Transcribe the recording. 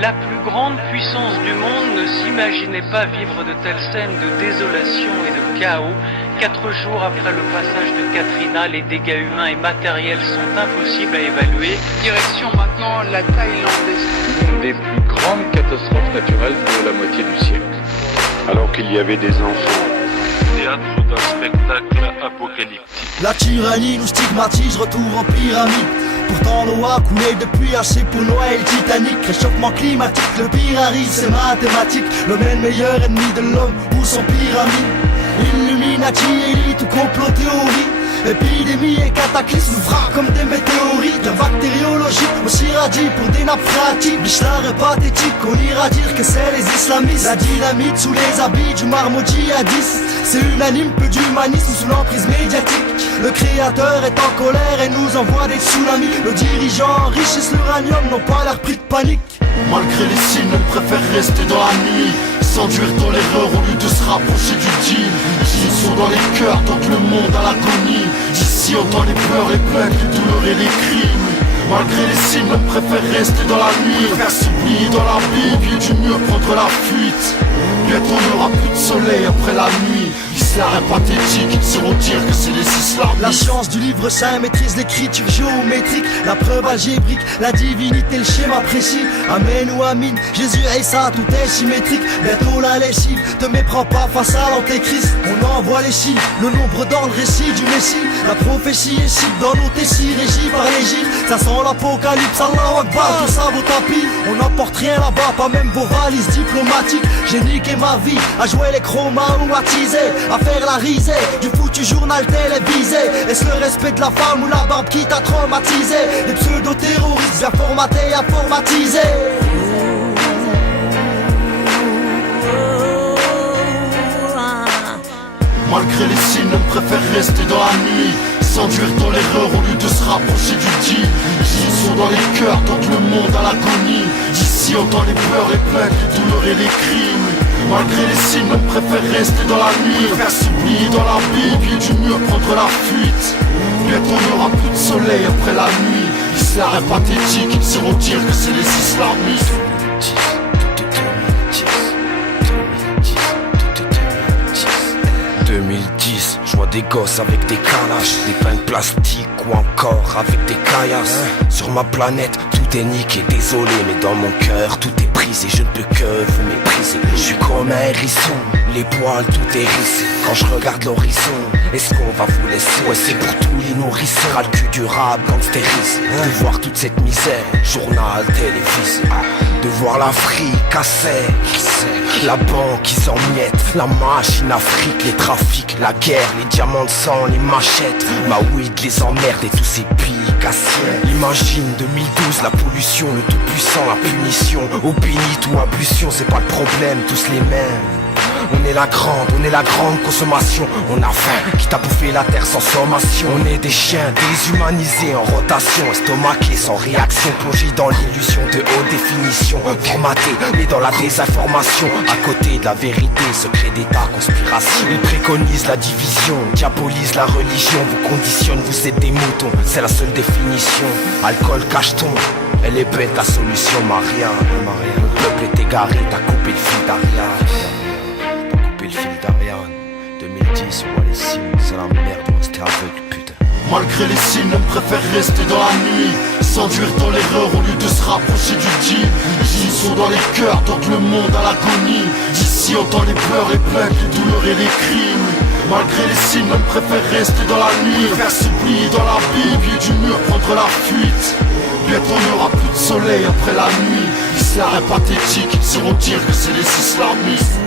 La plus grande puissance du monde ne s'imaginait pas vivre de telles scènes de désolation et de chaos. 4 jours après le passage de Katrina, les dégâts humains et matériels sont impossibles à évaluer. Direction maintenant la Thaïlande. Une des plus grandes catastrophes naturelles de la moitié du siècle. Alors qu'il y avait des enfants. Théâtre d'un spectacle apocalyptique. La tyrannie nous stigmatise, retour en pyramide. Pourtant l'eau a coulé depuis assez pour noyer le Titanic. Réchauffement climatique, le pire arrive, c'est mathématique. L'homme est le meilleur ennemi de l'homme ou son pyramide. Illuminati, élite ou complot théorie. Épidémie et cataclysme nous frappent comme des météorites. Bactériologique, aussi radie pour des nappes phréatiques. Michelin est pathétique, on ira dire que c'est les islamistes. La dynamite sous les habits du marmot djihadiste. C'est unanime, peu d'humanisme sous l'emprise médiatique. Le créateur est en colère et nous envoie des tsunamis. Nos dirigeants enrichissent l'uranium, n'ont pas l'air pris de panique. Malgré les signes, on préfère rester dans la nuit. S'enduire dans l'erreur au lieu de se rapprocher du deal. Ils sont dans les cœurs, tant que le monde a l'agonie. D'ici on entend les pleurs, les plaintes, les douleurs et les crimes. Malgré les signes, on préfère rester dans la nuit. Faire s'oublier dans la vie, au pied du mur, prendre la fuite. Bientôt on n'aura plus de soleil après la nuit. L'islam est pathétique, ils sauront dire que c'est les islamistes. La science du livre saint maîtrise l'écriture géométrique. La preuve algébrique, la divinité, le schéma précis. Amen ou Amin, Jésus et ça, tout est symétrique. Bientôt la lessive, te méprends pas face à l'antéchrist. On envoie les chiffres, le nombre dans le récit du Messie. La prophétie est cible dans nos tessiers régis par l'Égypte. Ça sent l'apocalypse, Allahu Akbar, tout ça vaut tapis. On n'emporte rien là-bas, pas même vos valises diplomatiques. J'ai niqué ma vie, à jouer les chromas ou à teaser, à faire la risée du foutu journal télévisé. Est-ce le respect de la femme ou la barbe qui t'a traumatisé? Les pseudo-terroristes bien formatés, informatisés. Malgré les signes, on préfère rester dans la nuit. S'enduire dans l'erreur au lieu de se rapprocher du deal. Ils sont dans les cœurs, tant que le monde a l'agonie. D'ici on entend les pleurs, les plaintes, les douleurs et les crimes. Malgré les signes, on préfère rester dans la nuit. Faire s'oublier dans la vie, au pied du mur, prendre la fuite. Bientôt on n'aura plus de soleil après la nuit. L'islam est pathétique, ils sauront dire que c'est les islamistes. 2010, je vois des gosses avec des calaches, des pains de plastique ou encore avec des caillasses. Sur ma planète, tout est niqué, désolé, mais dans mon cœur, tout est brisé. Je ne peux que vous mépriser. Je suis comme un hérisson, les poils, tout est rissé. Quand je regarde l'horizon, est-ce qu'on va vous laisser? Ouais, c'est pour tous les nourrisseurs, ras le cul durable, gangstérisé. De voir toute cette misère, journal, télévisé. De voir l'Afrique à sec, la banque qui s'en miette, la machine Afrique, les trafics, la guerre, les diamants de sang, les machettes, ma weed, les emmerdes et tous ces pics à ciel. Imagine 2012, la pollution, le tout-puissant, la punition, eau bénite ou ablution, c'est pas le problème, tous les mêmes. On est la grande consommation. On a faim, quitte à bouffer la terre sans sommation. On est des chiens déshumanisés en rotation, estomaqués sans réaction, plongés dans l'illusion de haute définition, formatés mais dans la désinformation. À côté de la vérité, secret d'état, conspiration. Ils préconisent la division, diabolisent la religion, vous conditionnent, vous êtes des moutons, c'est la seule définition. Alcool, cacheton, elle est bête la solution, Maria. Le peuple est égaré, t'as coupé le fil d'Ariane. Le fil d'Ariane, 2010, on voit les signes, c'est la merde, on reste aveugle, putain. Malgré les signes, on préfère rester dans la nuit. S'enduire dans l'erreur au lieu de se rapprocher du deal. Ils sont dans les cœurs, tant que le monde a l'agonie. D'ici on entend les pleurs, les plaintes, les douleurs et les crimes. Malgré les signes, on préfère rester dans la nuit. Faire s'oublier dans la vie, au pied du mur, prendre la fuite. Bientôt on n'aura plus de soleil après la nuit. L'islam est pathétique, ils sauront dire que c'est les islamistes.